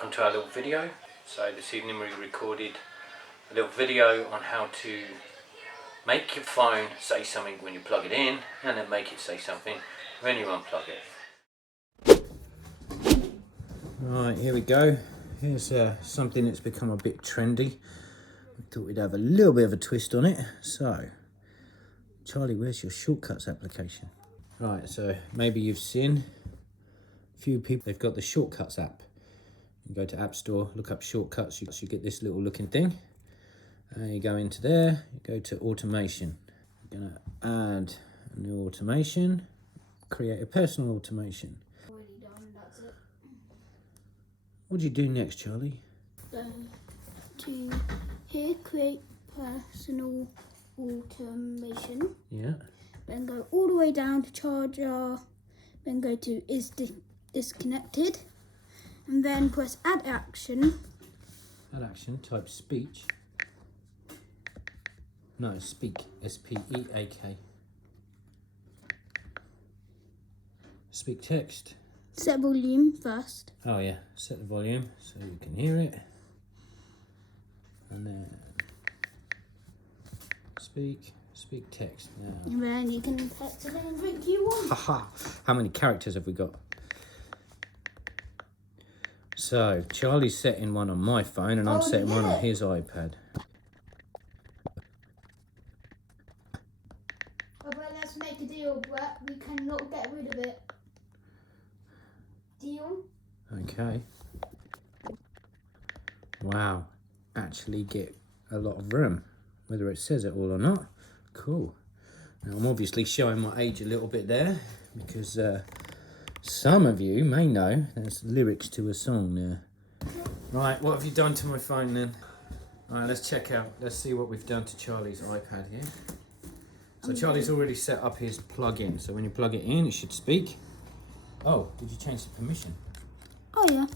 welcome to our little video. So this evening we recorded a little video on how to make your phone say something when you plug it in and then make it say something when you unplug it. Right, here we go. Here's something that's become a bit trendy. I thought we'd have a little bit of a twist on it. So, Charlie, where's your shortcuts application? Right, so maybe you've seen a few people, they've got the shortcuts app. You go to App Store, look up shortcuts, you get this little looking thing. And you go into there, you go to automation. You're gonna add a new automation, create a personal automation. Already done, that's it. What do you do next, Charlie? Go to here, create personal automation. Yeah. Then go all the way down to charger. Then go to is disconnected. And then press add action. Add action, type speech. No, speak, S-P-E-A-K. Speak text. Set volume first. Oh yeah, set the volume so you can hear it. And then speak text now. And then you can text it anything you want. Haha, how many characters have we got? So, Charlie's setting one on my phone and I'm setting one on his iPad. Oh, but let's make a deal, Brett. We cannot get rid of it. Deal? Okay. Wow, actually get a lot of room, whether it says it all or not. Cool. Now I'm obviously showing my age a little bit there because some of you may know there's lyrics to a song there. Right, what have you done to my phone then? Alright, let's check out, let's see what we've done to Charlie's iPad here. So Charlie's already set up his plug-in, so when you plug it in, it should speak. Oh, did you change the permission? Oh, yeah.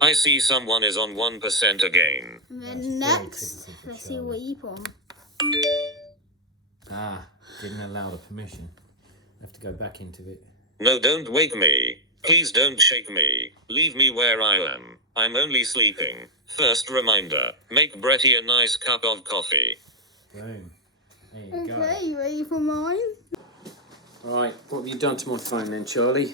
I see someone is on 1% again. And then next, let's see what you put on. Ah, didn't allow the permission. I have to go back into it. No, don't wake me. Please don't shake me. Leave me where I am. I'm only sleeping. First reminder, make Bretty a nice cup of coffee. Boom. There you go. Okay, you ready for mine? Right, what have you done to my phone then, Charlie?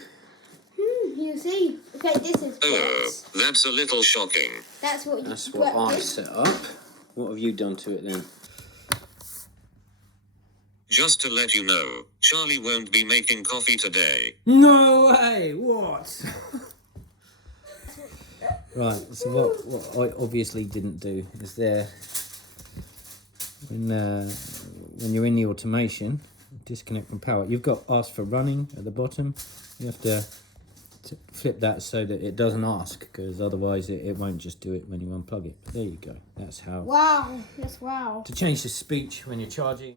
You see. Okay, this is Brett's. That's a little shocking. That's what That's what I did. set up. What have you done to it then? Just to let you know, Charlie won't be making coffee today. No way! What? Right, so what I obviously didn't do is there, when you're in the automation, disconnect from power, you've got ask for running at the bottom. You have to flip that so that it doesn't ask, because otherwise it won't just do it when you unplug it. But there you go. That's how. Wow. Yes, wow. To change the speech when you're charging.